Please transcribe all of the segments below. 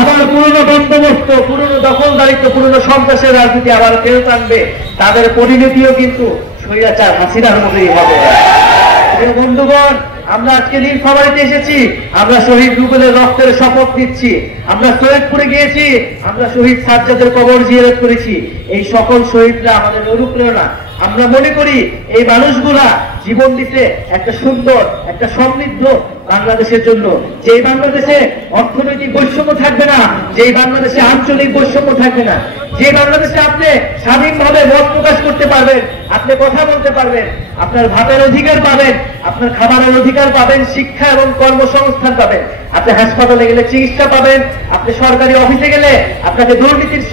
আবার পুরনো বন্দোবস্ত, পুরনো দখলদারিত্ব, পুরনো সন্ত্রাসের রাজনীতি আবার ফেরত আনবে, তাদের পরিণতিও কিন্তু স্বৈরাচার হাসিনার মতোই হবে। বন্ধুগণ, আমরা আজকে নীলফামারীতে এসেছি, আমরা শহীদ রুবেলের রক্তের শপথ নিচ্ছি, আমরা সৈয়দপুরে গিয়েছি, আমরা শহীদ সাজ্জাদের কবর জিয়ারত করেছি। এই সকল শহীদরা আমাদের অনুপ্রেরণা। আমরা মনে করি এই মানুষগুলা জীবন দিতে একটা সুন্দর, একটা সমৃদ্ধ বাংলাদেশের জন্য, যেই বাংলাদেশে অর্থনৈতিক বৈষম্য থাকবে না, যেই বাংলাদেশে আঞ্চলিক বৈষম্য থাকবে না, যে বাংলাদেশে আপনি স্বাধীনভাবে মত প্রকাশ করতে পারবেন, আপনি কথা বলতে পারবেন, আপনার ভাতের অধিকার পাবেন, আপনার খাবারের অধিকার পাবেন, শিক্ষা এবং কর্মসংস্থান পাবেন, আপনি হাসপাতালে গেলে চিকিৎসা পাবেন, আপনি সরকারি অফিসে গেলে আপনাকে দুর্নীতির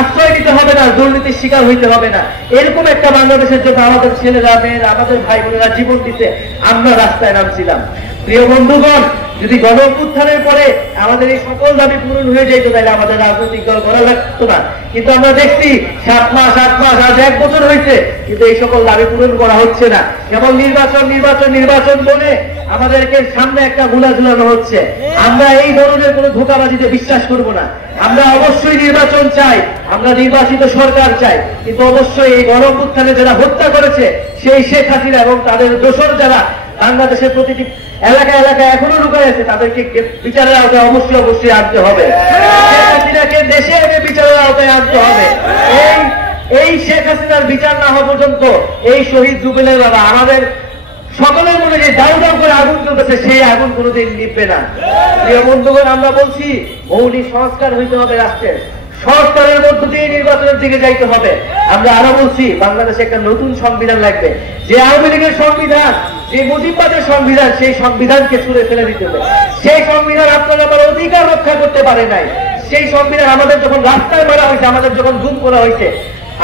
আশ্রয় নিতে হবে না, দুর্নীতির শিকার হইতে হবে না। এরকম একটা বাংলাদেশের জন্য আমাদের ছেলেরা, মেয়েরা, আমাদের ভাই বোনেরা জীবন দিতে আমরা রাস্তায় নামছিলাম। প্রিয় বন্ধুগণ, যদি গণ অভ্যুত্থানের পরে আমাদের এই সকল দাবি পূরণ হয়ে যেত, তাহলে আমাদের রাজনৈতিক দল করা লাগতো না। কিন্তু আমরা দেখছি 7 মাস, 8 মাস, আজ 1 বছর হয়েছে, কিন্তু এই সকল দাবি পূরণ করা হচ্ছে না। কেবল নির্বাচন নির্বাচন নির্বাচন বলে আমাদেরকে সামনে একটা গুলা ঝুলানো হচ্ছে। আমরা এই ধরনের কোনো ধোঁকাবাজিতে বিশ্বাস করব না। আমরা অবশ্যই নির্বাচন চাই, আমরা নির্বাচিত সরকার চাই, কিন্তু অবশ্যই এই গণ অভ্যুত্থানে যারা হত্যা করেছে সেই শেখ হাসিনা এবং তাদের দোসর যারা বাংলাদেশের প্রতিটি এলাকা এলাকায় এখনো লুকায় আছে, তাদেরকে বিচারের আওতায় অবশ্যই আনতে হবে। শেখ হাসিনাকে দেশে এনে বিচারের আওতায় আনতে হবে। এই শেখ হাসিনার বিচার না হওয়া পর্যন্ত এই শহীদ রুবেলের বাবা আমাদের সকলের মনে যে দাউ দাউ করে আগুন জ্বলতেছে, সেই আগুন কোনোদিন নিভবে না। প্রিয় বন্ধুগণ, আমরা বলছি মৌলিক সংস্কার হইতে হবে রাষ্ট্রের, সংস্কারের মধ্য দিয়ে নির্বাচনের দিকে যাইতে হবে। আমরা আরো বলছি বাংলাদেশে একটা নতুন সংবিধান লাগবে। যে আওয়ামী লীগের সংবিধান, যে মুজিববাদের সংবিধান, সেই সংবিধানকে ছুঁড়ে ফেলে দিতে হবে। সেই সংবিধান আপনারা আমার অধিকার রক্ষা করতে পারে নাই। সেই সংবিধান আমাদের যখন রাস্তায় মারা হয়েছে, আমাদের যখন গুম করা হয়েছে,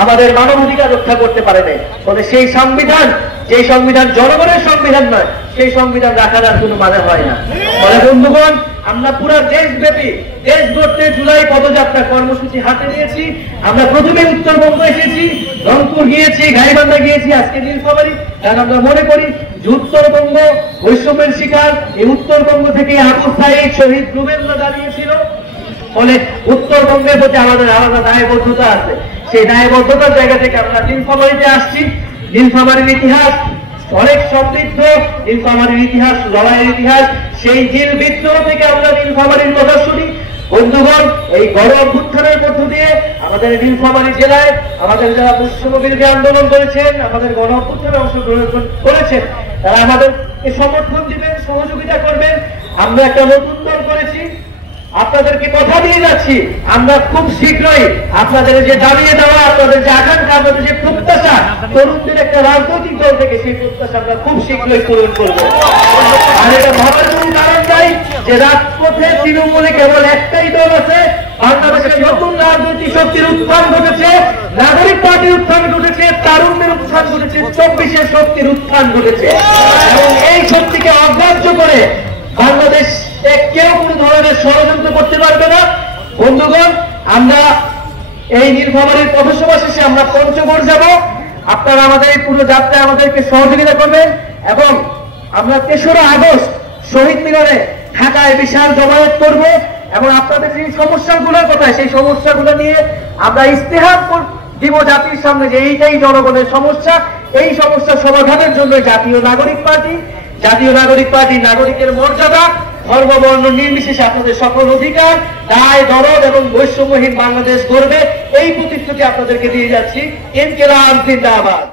আমাদের মানব অধিকার রক্ষা করতে পারে নাই। ফলে সেই সংবিধান, যে সংবিধান জনগণের সংবিধান নয়, সেই সংবিধান রাখার আর কোনো মানে হয় না। ফলে বন্ধুগণ, আমরা পুরো দেশব্যাপী দেশ গড়তে জুলাই পদযাত্রা কর্মসূচি হাতে নিয়েছি। আমরা প্রথমে উত্তরবঙ্গ এসেছি, রংপুর গিয়েছি, গাইবান্ধা গিয়েছি, আজকে নীলফামারী। কারণ আমরা মনে করি যে উত্তরবঙ্গ বৈষম্যের শিকার, এই উত্তরবঙ্গ থেকে আবু সাঈদ, শহীদ রুবেলরা দাঁড়িয়েছিল। ফলে উত্তরবঙ্গের প্রতি আমাদের আলাদা দায়বদ্ধতা আছে। সেই দায়বদ্ধতার জায়গা থেকে আমরা নীলফামারীতে আসছি। নীলফামারীর ইতিহাস অনেক সমৃদ্ধ, নীলফামারীর ইতিহাস লড়াইয়ের ইতিহাস। সেই জিল বিদ্রোহ থেকে আমরা নীলফামারীর কথা শুনি। বন্ধুগণ, এই গণ অভ্যুত্থানের মধ্য দিয়ে আমাদের নীলফামারী জেলায় আমাদের যারা বৈষম্য বিরোধী আন্দোলন করেছেন, আমাদের গণ অভ্যুত্থানে অংশগ্রহণ করেছেন, তারা আমাদেরকে সমর্থন দিবেন, সহযোগিতা করবেন। আমরা একটা নতুন দল করেছি, আপনাদেরকে কথা দিয়ে যাচ্ছি, আমরা খুব শীঘ্রই আপনাদের যে দাঁড়িয়ে দেওয়া, আপনাদের যে আকাঙ্ক্ষা, আপনাদের যে প্রত্যাশা, তরুণদের একটা রাজনৈতিক দল থেকে সেই প্রত্যাশা আমরা খুব শীঘ্রই পূরণ করবো। আর এটা ভাবার কোনো কারণ নাই যে রাজপথে তৃণমূলে কেবল একটাই দল আছে। বাংলাদেশের নতুন রাজনৈতিক শক্তির উত্থান ঘটেছে, নাগরিক পার্টির উত্থান ঘটেছে, তারুণ্যের উত্থান ঘটেছে, 24-এর শক্তির উত্থান ঘটেছে। এবং এই শক্তিকে অগ্রাহ্য করে বাংলাদেশ কেউ কোন ধরনের ষড়যন্ত্র করতে পারবে না। বন্ধুগণ, আমরা এই নীলফামারীর পথসভা শেষে আমরা পঞ্চগড় যাব। আপনারা আমাদের এই পুরো যাত্রায় আমাদেরকে সহযোগিতা করবেন এবং আমরা 3রা আগস্ট শহীদ মিনারে ঢাকায় বিশাল জমায়েত করব এবং আপনাদের যে সমস্যাগুলোর কথা, সেই সমস্যাগুলো নিয়ে আমরা ইস্তেহার দিব জাতির সামনে যে এইটাই জনগণের সমস্যা। এই সমস্যা সমাধানের জন্য জাতীয় নাগরিক পার্টি নাগরিকের মর্যাদা, ধর্ম বর্ণ নির্বিশেষে আপনাদের সকল অধিকার, দায় দরদ এবং বৈষম্যহীন বাংলাদেশ গড়বে, এই প্রতিশ্রুতি আপনাদেরকে দিয়ে যাচ্ছি। ইনকিলাব জিন্দাবাদ।